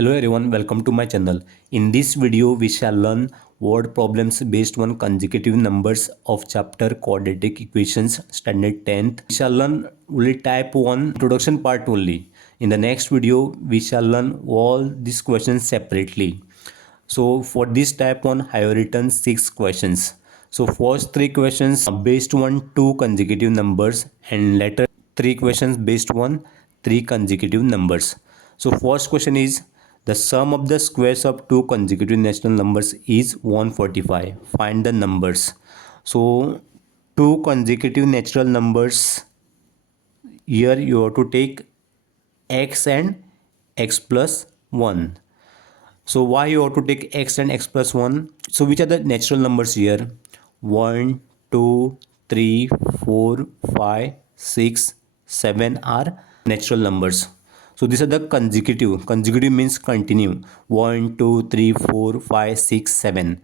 Hello everyone, welcome to my channel. In this video, we shall learn word problems based on consecutive numbers of chapter quadratic equations standard 10th. We shall learn only type 1 introduction part only. In the next video, we shall learn all these questions separately. So for this type 1, I have written 6 questions. So first 3 questions are based on 2 consecutive numbers and later 3 questions based on 3 consecutive numbers. So first question is the sum of the squares of 2 consecutive natural numbers is 145. Find the numbers. So 2 consecutive natural numbers, here you have to take x and x plus 1. So why you have to take x and x plus 1? So which are the natural numbers here? 1, 2, 3, 4, 5, 6, 7 are natural numbers. So these are the consecutive. Consecutive means continue. 1, 2, 3, 4, 5, 6, 7.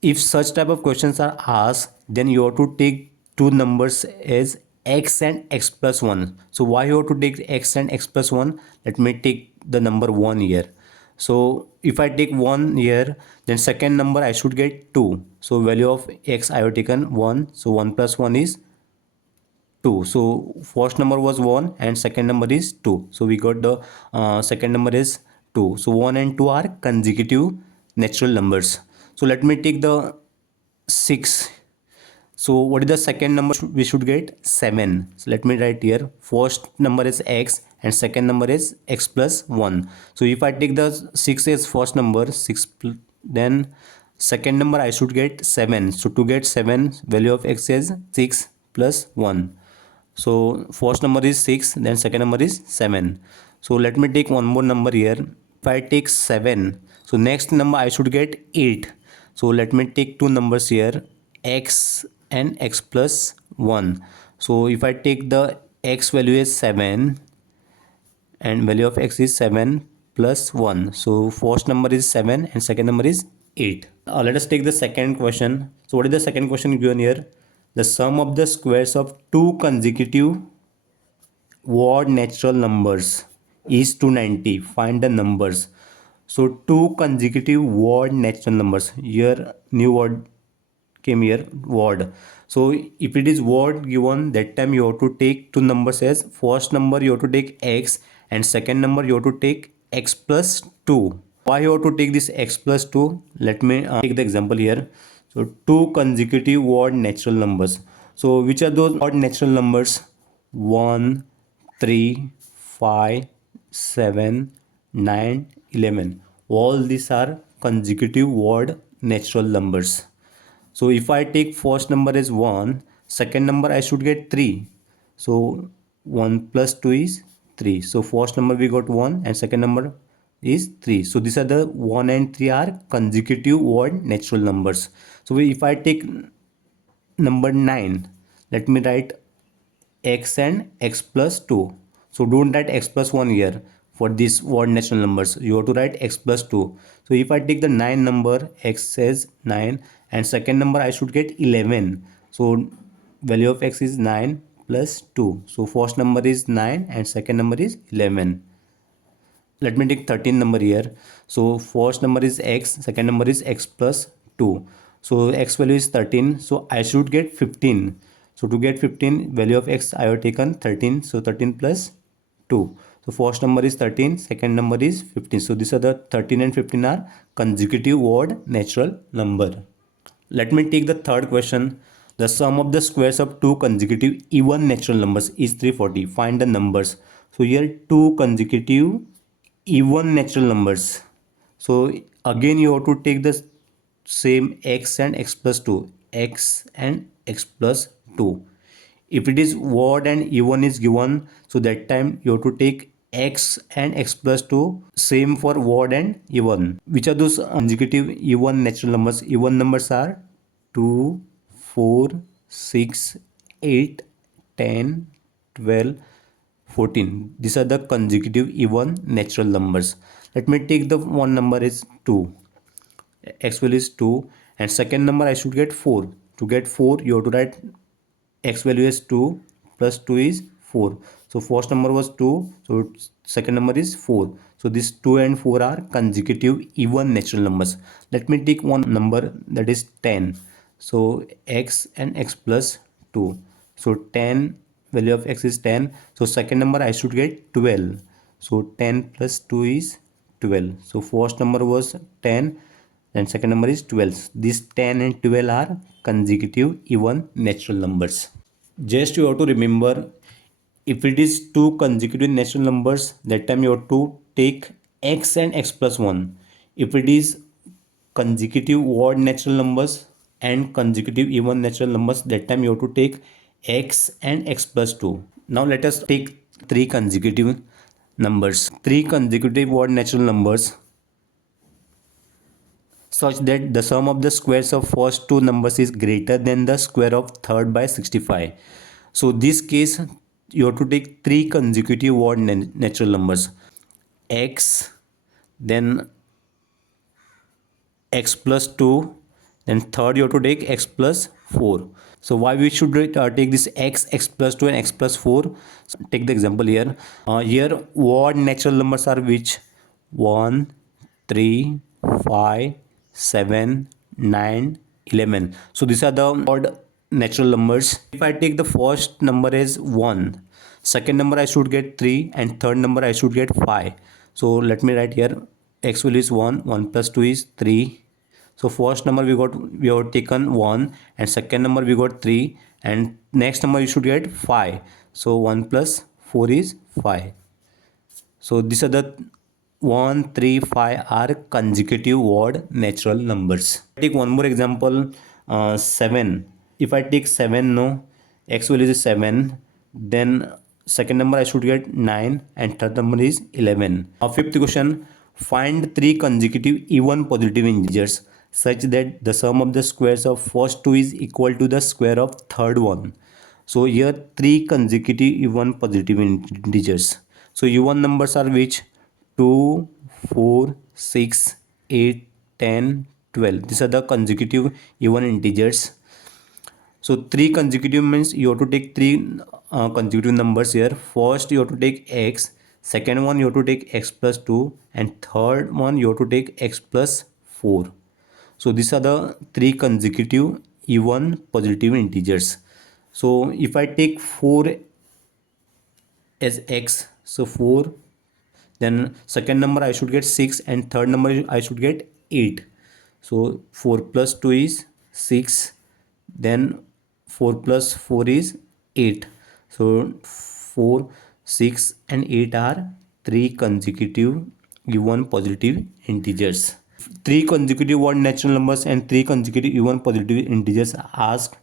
If such type of questions are asked, then you have to take two numbers as x and x plus 1. So why you have to take x and x plus 1? Let me take the number 1 here. So if I take 1 here, then second number I should get 2. So value of x I have taken 1. So 1 plus 1 is 2. So first number was 1 and second number is 2. So we got the second number is 2. So 1 and 2 are consecutive natural numbers. So let me take the 6. So what is the second number we should get? 7. So let me write here. First number is x and second number is x plus 1. So if I take the 6 as first number, then second number I should get 7. So to get 7, value of x is 6 plus 1. So first number is 6, then second number is 7. So let me take one more number here. If I take 7, so next number I should get 8. So let me take two numbers here, x and x plus 1. So if I take the x value is 7 and value of x is 7 plus 1. So first number is 7 and second number is 8. Let us take the second question. So what is the second question given here? The sum of the squares of two consecutive odd natural numbers is 290. Find the numbers. So two consecutive odd natural numbers. Here new word came here, word. So if it is word given, that time you have to take two numbers as first number you have to take x and second number you have to take x plus 2. Why you have to take this x plus 2? Let me take the example here. So two consecutive odd natural numbers. So which are those odd natural numbers? 1, 3, 5, 7, 9, 11. All these are consecutive odd natural numbers. So if I take first number as 1, second number I should get 3. So 1 plus 2 is 3. So first number we got 1 and second number is 3. So these are the 1 and 3 are consecutive odd natural numbers. So if I take number 9, let me write x and x plus 2. So don't write x plus 1 here for these odd natural numbers. You have to write x plus 2. So if I take the 9 number, x says 9 and second number I should get 11. So value of x is 9 plus 2. So first number is 9 and second number is 11. Let me take 13 number here. So first number is x, second number is x plus 2. So x value is 13. So I should get 15. So to get 15, value of x I have taken 13. So 13 plus 2. So first number is 13, second number is 15. So these are the 13 and 15 are consecutive odd natural number. Let me take the third question. The sum of the squares of two consecutive even natural numbers is 340. Find the numbers. So here two consecutive even natural numbers. So again you have to take the same x and x plus 2. X and x plus 2. If it is odd and even is given, so that time you have to take x and x plus 2. Same for odd and even. Which are those consecutive even natural numbers? Even numbers are 2, 4, 6, 8, 10, 12, 14. These are the consecutive even natural numbers. Let me take the one number is 2. X value is 2 and second number I should get 4. To get 4 you have to write x value is 2 plus 2 is 4. So first number was 2. So second number is 4. So these 2 and 4 are consecutive even natural numbers. Let me take one number, that is 10. So x and x plus 2. So 10, value of x is 10. So second number I should get 12. So 10 plus 2 is 12. So first number was 10 and second number is 12. These 10 and 12 are consecutive even natural numbers. Just you have to remember, if it is two consecutive natural numbers, that time you have to take x and x plus 1. If it is consecutive odd natural numbers and consecutive even natural numbers, that time you have to take x and x plus 2. Now let us take three consecutive numbers, three consecutive odd natural numbers such that the sum of the squares of first two numbers is greater than the square of third by 65. So this case you have to take three consecutive odd natural numbers, x, then x plus 2, then third you have to take x plus 4. So why we should take this x plus 2 and x plus 4? So take the example here. Here odd natural numbers are which? 1, 3, 5, 7, 9, 11. So these are the odd natural numbers. If I take the first number as 1, second number I should get 3, and third number I should get 5. So let me write here, x value is 1, 1 plus 2 is 3. So first number we have taken 1, and second number we got 3, and next number you should get 5. So 1 plus 4 is 5. So these are the 1, 3, 5 are consecutive odd natural numbers. Take one more example, 7. If I take 7, no, x value is 7, then second number I should get 9, and third number is 11. Fifth question, find three consecutive even positive integers such that the sum of the squares of first two is equal to the square of third one. So here three consecutive even positive integers. So even numbers are which? 2, 4, 6, 8, 10, 12. These are the consecutive even integers. So three consecutive means you have to take three consecutive numbers here. First you have to take x, second one you have to take x plus 2, and third one you have to take x plus 4. So these are the three consecutive even positive integers. So if I take 4 as x, so 4, then second number I should get 6, and third number I should get 8. So 4 plus 2 is 6, then 4 plus 4 is 8. So 4, 6 and 8 are three consecutive even positive integers. Three consecutive odd natural numbers and three consecutive even positive integers asked,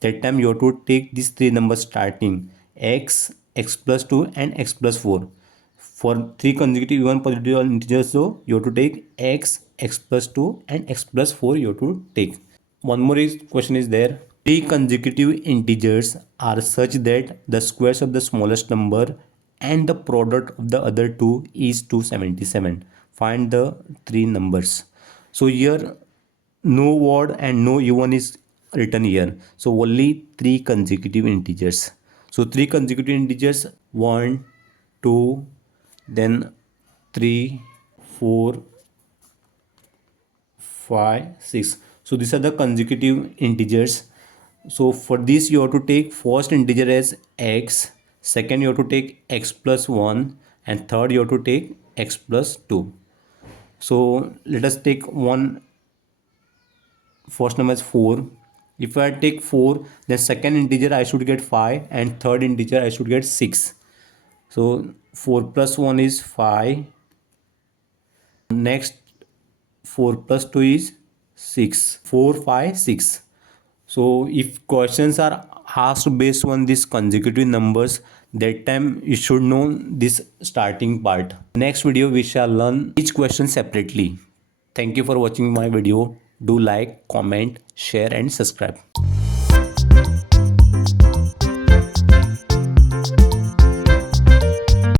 that time you have to take these three numbers starting x, x plus 2 and x plus 4. For three consecutive even positive integers, so you have to take x, x plus 2 and x plus 4 you have to take. One more question is there. Three consecutive integers are such that the squares of the smallest number and the product of the other two is 277. Find the three numbers. So here no odd and no even is written here. So only three consecutive integers. So three consecutive integers, 1, 2, then 3, 4, 5, 6. So these are the consecutive integers. So for this you have to take first integer as x, second you have to take x plus 1, and third you have to take x plus 2. So let us take one, first number is 4. If I take 4, then second integer I should get 5, and third integer I should get 6. So 4 plus 1 is 5. Next 4 plus 2 is 6. 4, 5, 6. So if questions are asked based on these consecutive numbers, that time you should know this starting part. Next video we shall learn each question separately. Thank you for watching my video. Do like, comment, share and subscribe.